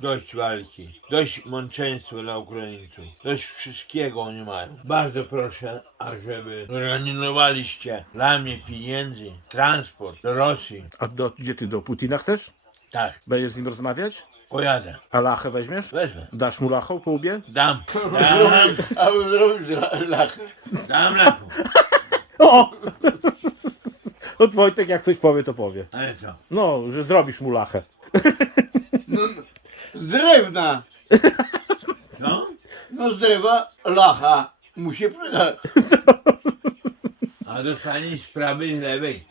Dość walki, dość mączeństwa dla Ukraińców, dość wszystkiego oni mają. Bardzo proszę, ażeby organizowaliście dla mnie pieniędzy, transport do Rosji. A do, gdzie ty do Putina chcesz? Tak, Będziesz z nim rozmawiać? pojadę, A lachę weźmiesz? wezmę. Dasz mu lachą po łbie? Dam, dam, A zrobił lachę. dam leku. O! Od Wojtek jak coś powie, to powie. Ale co? No, że zrobisz mu lachę. No, z drewna. Co? No z drewa lacha mu się przyda. A dostaniesz z prawej, z lewej.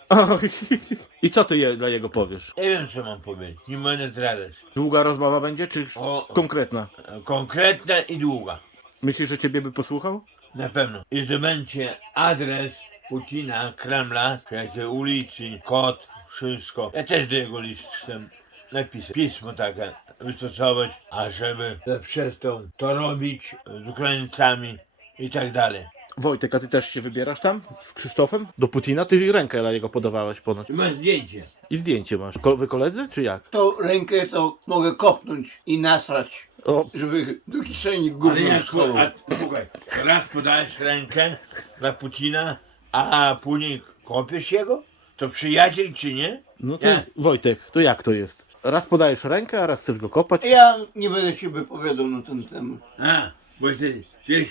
I co ty je, dla jego powiesz? Nie wiem co mam powiedzieć, nie będę zdradzać. Długa rozmowa będzie, czy O, konkretna? konkretna i długa. Myślisz, że ciebie by posłuchał? Na pewno. I zdobędzie adres Putina, Kremla, czy jakie ulicy, kod, wszystko. Ja też do jego listu chcę napisać. Pismo takie wystosować, ażeby przestał to robić z Ukraińcami i tak dalej. Wojtek, a ty też się wybierasz tam z Krzysztofem? Do Putina? Ty rękę dla niego podawałeś ponoć. Masz zdjęcie? I zdjęcie masz. Ko- wy koledzy, czy jak? To rękę to mogę kopnąć i nasrać, O, żeby do kieszeni Ale gówno jak, schował. a, słuchaj, raz podajesz rękę dla Putina, a później kopiesz jego? To przyjaciel czy nie? no to Nie. Wojtek, to jak to jest? Raz podajesz rękę, a raz chcesz go kopać? Ja nie będę się wypowiadał na ten temat. A, bo ty, ty.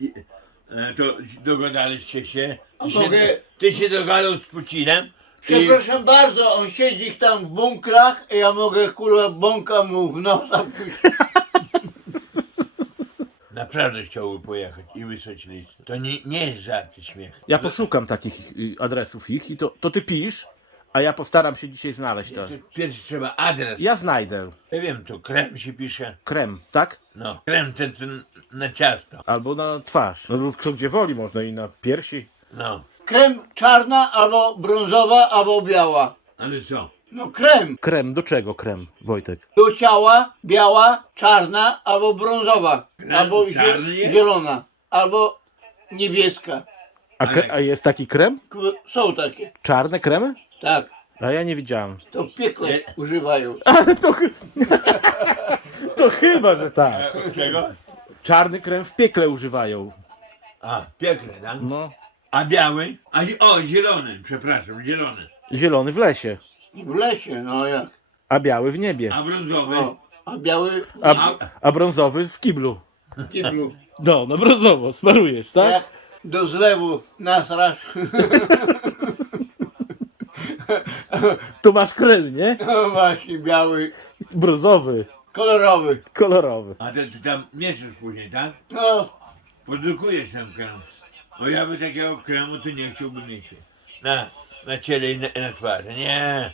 I- e, To dogadaliście się. A Ty się, mogę- ty się dogadał z Putinem. I Przepraszam bardzo, on siedzi tam w bunkrach, a ja mogę kurwa bąka mu w nos naprawdę chciałby pojechać i wysłać list. To nie, nie jest żarty śmiech. Ja poszukam takich y, adresów ich i to, to ty pisz, a ja postaram się dzisiaj znaleźć to. Pierwszy trzeba adres. Ja znajdę. Ja wiem, to krem się pisze. Krem, tak? No, krem ten, ten na ciasto. Albo na twarz. No lub kto gdzie woli, można i na piersi. No, Krem czarna, albo brązowa, albo biała. ale co? No krem Krem, do czego krem, Wojtek? do ciała, biała, czarna, albo brązowa, Krem albo czarny jest? zielona, albo niebieska. A, kre, a jest taki krem? Są takie, Czarne kremy? tak. A ja nie widziałem. To w piekle Nie. używają. A, to, chy- to chyba, że tak. Czego? Czarny krem w piekle używają. A, piekle, tak? No. A biały? A, zi- o, zielony, przepraszam, zielony. Zielony w lesie, W lesie, no jak. a biały w niebie. A brązowy? O, a biały A, a brązowy w kiblu. w kiblu. No, na brązowo, smarujesz, tak? Jak do zlewu nasrasz, Tu masz krem, nie? no właśnie biały, Brązowy, kolorowy. kolorowy. A ty, ty tam mieszasz później, tak? No, Produkujesz ten krem. O ja by takiego kremu to nie chciałbym mieć. Na, na ciele i na, na twarzy. Nie.